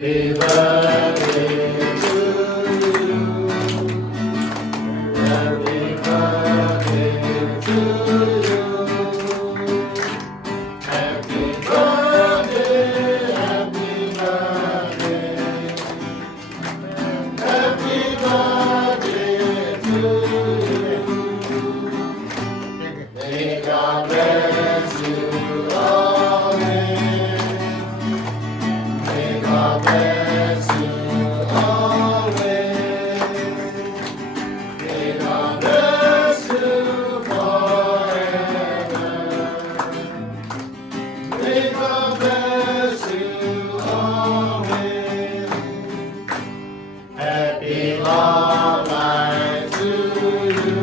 Happy birthday to you. Happy birthday to you. Happy birthday, happy birthday. Happy birthday to you. May God bless you always. May God bless you always. May God bless you forever. May God bless you always. Happy long life to you.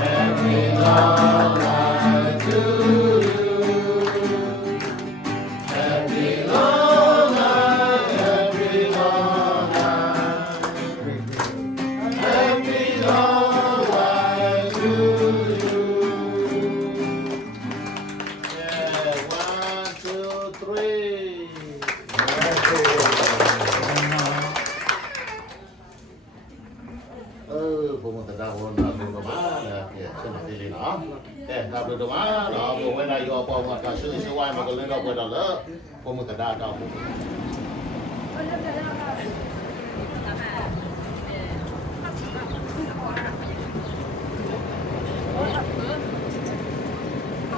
Happy long life to you. Happy long life, happy long life. Happy long life to you. Yeah, 1, 2, 3.ผมจะได้คนเราดูมาเนี่ยเช่นนี้เนาะแต่เราดูมาเนาะผมเวลาอยู่ปอมันก็ชื่อว่ามันก็เล่นเราไปแล้วเลยผมจะได้เรา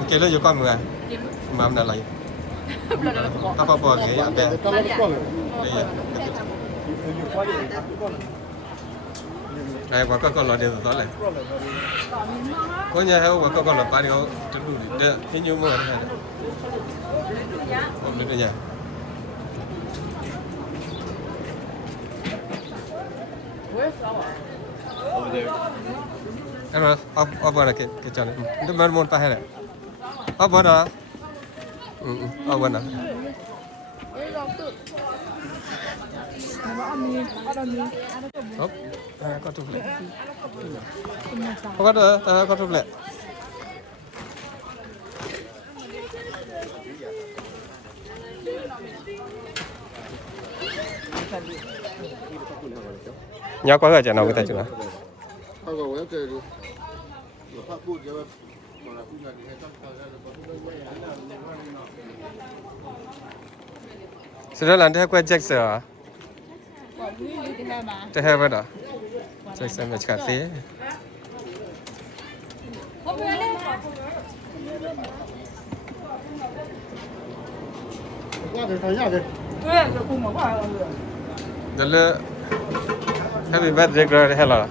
Kể lên cho con người mà em là lấy các bà bò cái ăn bè này quả con là đều đó này có nhà heo quả con là ba điều chân đủ để thế như mà này ôm đến nhà em là ấp vào này cái chỗ này nó mới muốn phải này ấp vào đó ấp vào đó ấp có chụp lại có chụp lại nhớ quá rồi chả nào cái tay chừng nào Sudah lantai aku ajak saya. Teh apa dah? Ajak saya macam kafe. Dulu happy birthday girl hello.